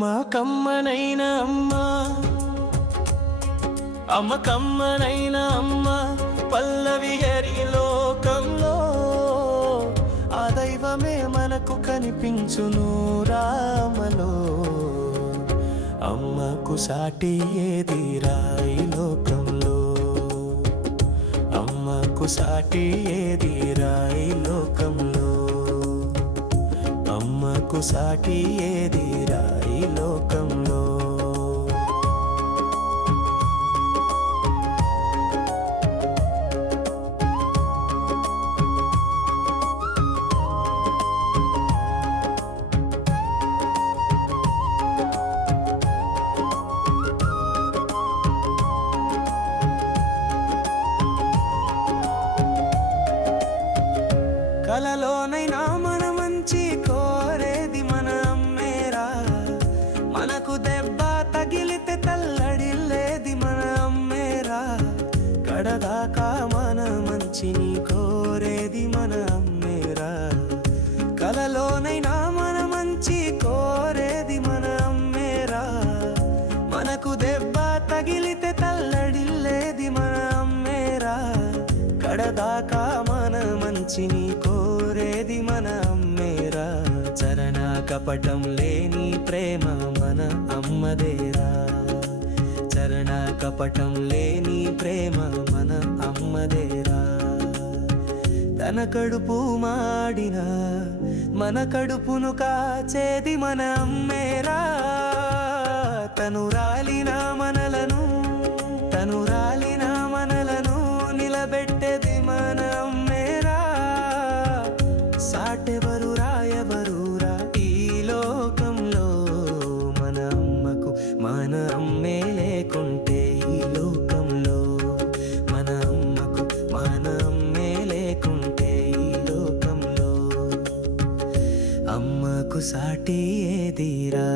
మా కమ్మనైన అమ్మ కమ్మనైన అమ్మ పల్లవి హరి లోకంలో ఆ దైవమే మనకు కనిపించును రామలో. అమ్మకు సాటి ఏదిరా ఈ లోకంలో, అమ్మకు సాటి ఏదిరా ఈ లోకంలో, అమ్మకు సాటి ఏదిరా ఈ లోకంలో. కలలోనైనా మన మంచి కోరేది మన అమ్మేరా, మనకు దెబ్బ తగిలితే తల్లడిల్లేది మన అమ్మేరా. కడదాకా మన మంచిని కోరేది మన అమ్మేరా, కలలోనైనా మన మంచి కోరేది మన అమ్మేరా. మనకు దెబ్బ తగిలితే తల్లడిల్లేది మన అమ్మేరా, కడదాకా మన మంచిని కోరేది మన అమ్మేరా. చరణ కపటం లేని ప్రేమ మన అమ్మదేరా, చరణ కపటం లేని ప్రేమ మన అమ్మదేరా. తన కడుపు మాడిన మన కడుపును కాచేది మన అమ్మేరా. తను రాలిన మనలను, తను రాలిన మనలను నిలబెట్టేది మన అమ్మేరా. సాటెవరు రాయవరురా ఈ లోకంలో, మన అమ్మకు మన అమ్మే లేకుంటే ఈ లోకంలో, మన అమ్మకు మన అమ్మే లేకుంటే ఈ లోకంలో. అమ్మకు సాటి ఏదిరా